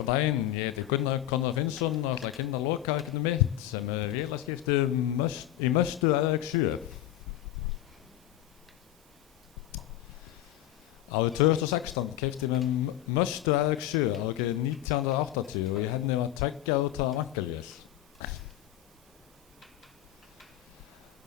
Góðan daginn, ég heiti Gunnar Konráð Finnsson og ætla að kynna lokaverkefnið mitt sem vélaskipti í Möstu RX7. Árið 2016 keypti ég mér Möstu RX7 árið 1980 og í henni var 2 útráða vangavél.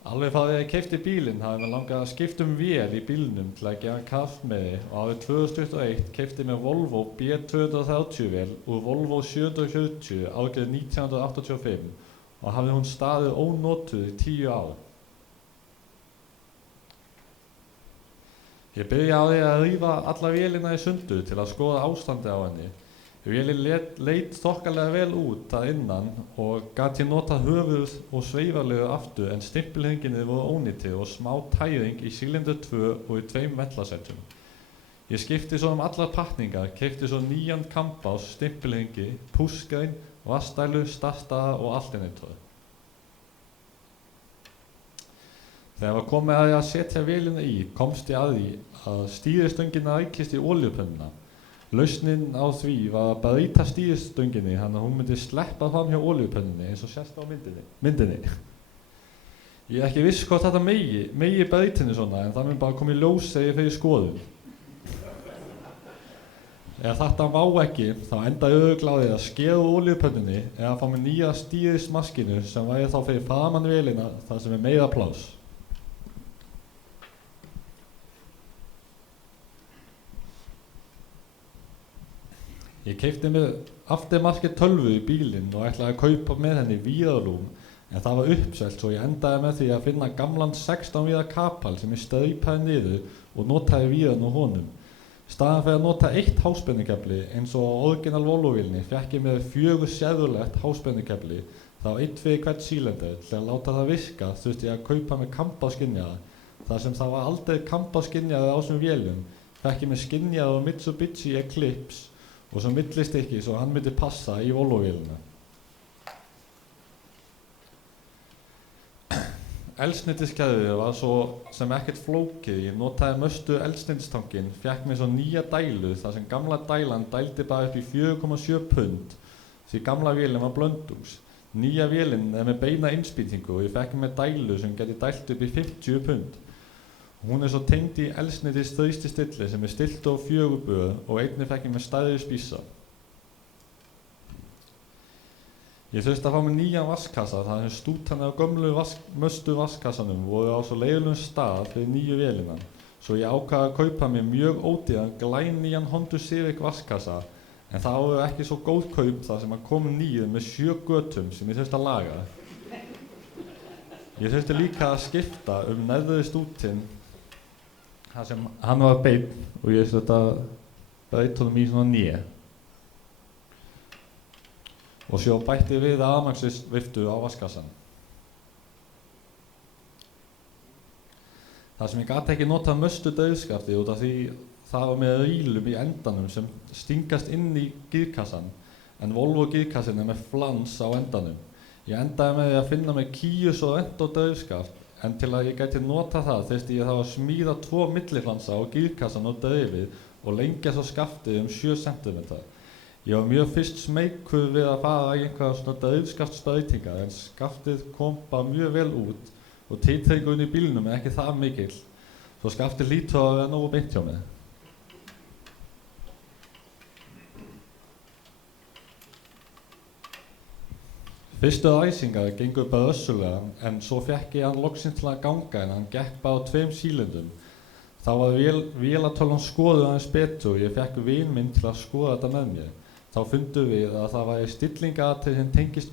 Alveg frá því að ég keypti bílinn hafði mér langað að skipta vél í bílnum til að gera kraftmeiri og árið 2021 keypti ég mér Volvo B230 vél úr Volvo 740 árið 1985 og hafði hún staðið ónotuð í 10 ár. Ég byrjaði á því að rífa alla vélina í sundur til að skoða ástandið á henni. Vélin leit þokkalega vel út að innan og gat ég notað höfuð og sveifarlegu aftur en stimpilhenginni voru ónýtir og smá tæring í sílindur 2 og í 2 ventlasettum. Ég skipti svo allar pakningar, keypti svo nýjan kambás, stimpilhengi, púskrein, vastælu, startaða og allt. Þegar var komið að ég að setja vélina í, komst ég að því að stýristöngina rækist í olíupönnuna. Lausnin á því var að breyta stýristönginni þannig að hún myndi sleppa fram hjá olíupönnunni eins og sést á myndinni. Ég er ekki viss hvort þetta megi breytinni svona en það mun bara koma í ljós þegar ég fer í skoðun. Ef þetta má ekki þá enda ég örugglega á því að skera úr olíupönnunni eða fá mér nýja stýrismaskínu sem væri þá fyrir framan vélina þar sem er meira pláss. Ég keypti mér aftermarket tölvu í bílinn og ætlaði að kaupa með henni víðarlúm en það var uppselt svo ég endaði með því að finna gamlan 16 víðar kapal sem ég steypaði niður og notaði víðarn úr honum. Staðan fyrir að nota 1 háspennukefli eins og á original Volvo-vélni fékk ég mér 4 sérðulegt háspennukefli, þá 1 fyrir hvern sílinder. Til að láta það virka þurfti ég að kaupa mér kambásskynjara. Þar sem það var aldrei kambásskynjari á þessum vélum fékk ég mér skynjara á Mitsubishi Eclipse og svo millistykki svo hann myndi passa í Volvo-vélina. Eldsneytiskerfið var svo sem ekkert flókið. Ég notaði Möstu eldsneytistanginn, fékk mér svo nýja dælu þar sem gamla dælan dældi bara upp í 4,7 pund því gamla vélin var blöndús. Nýja vélin er með beina innspýtingu og ég fékk mér dælu sem gæti dælt upp í 50 pund. Hún er svo tengd í eldsneytis þrýstistilli sem er stillt á 4 böð og einnig fékk ég mér stærri spísa. Ég þurfti að fá mér nýjan vaskkassa þar sem stútarnir á gömlu Möstu vaskkassanum voru á svo leiðilegum stað fyrir nýju vélina. Svo ég ákvað að kaupa mér mjög ódýran glænýjan Honda Civic vaskkassa en það voru ekki svo góð kaup þar sem að komu nýju með 7 götum sem ég þurfti að laga. Ég þurfti líka að skipta neðri stútinn þar sem hann var beinn og ég þurfti að breyta honum í svona nýja. Og svo bætti við rafmagnsviftu á vaskkassan. Það sem ég gat ekki notað Möstu drifskafti út af því það var með rýlum í endanum sem stingast inn í gírkassan en Volvo gírkassin er með flans á endanum. Ég endaði með því að finna með Kia Sorento drifskaft en til að ég gæti nota það þurfti ég þá að smíða 2 milliflansa á gírkassan og drifið og lengja svo skaftið 7 cm. Ég var mjög fyrst smeykur við að fara í einhverja svona drifskaftsbreytingar en skaftið kom bara mjög vel út og titringurinn í bílnum er ekki það mikill, svo skaftið hlýtur að vera nógu beint hjá mér. Fyrstu ræsingar gengur bara össulega en svo fékk ég hann loksins til að ganga en hann gekk bara á 2 sílindum. Þá var vélartölvan skoðuð aðeins betur og ég fékk vin minn til að skoða þetta með mér. Þá fundum við að það væri stillingatriði sem tengist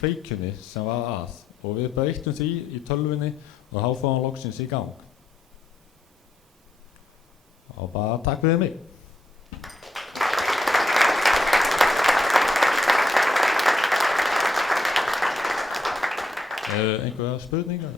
kveikjunni sem var að og við breyttum því í tölvunni og þá fór hann loksins í gang. Og bara takk fyrir mig. Einhverja spurningar?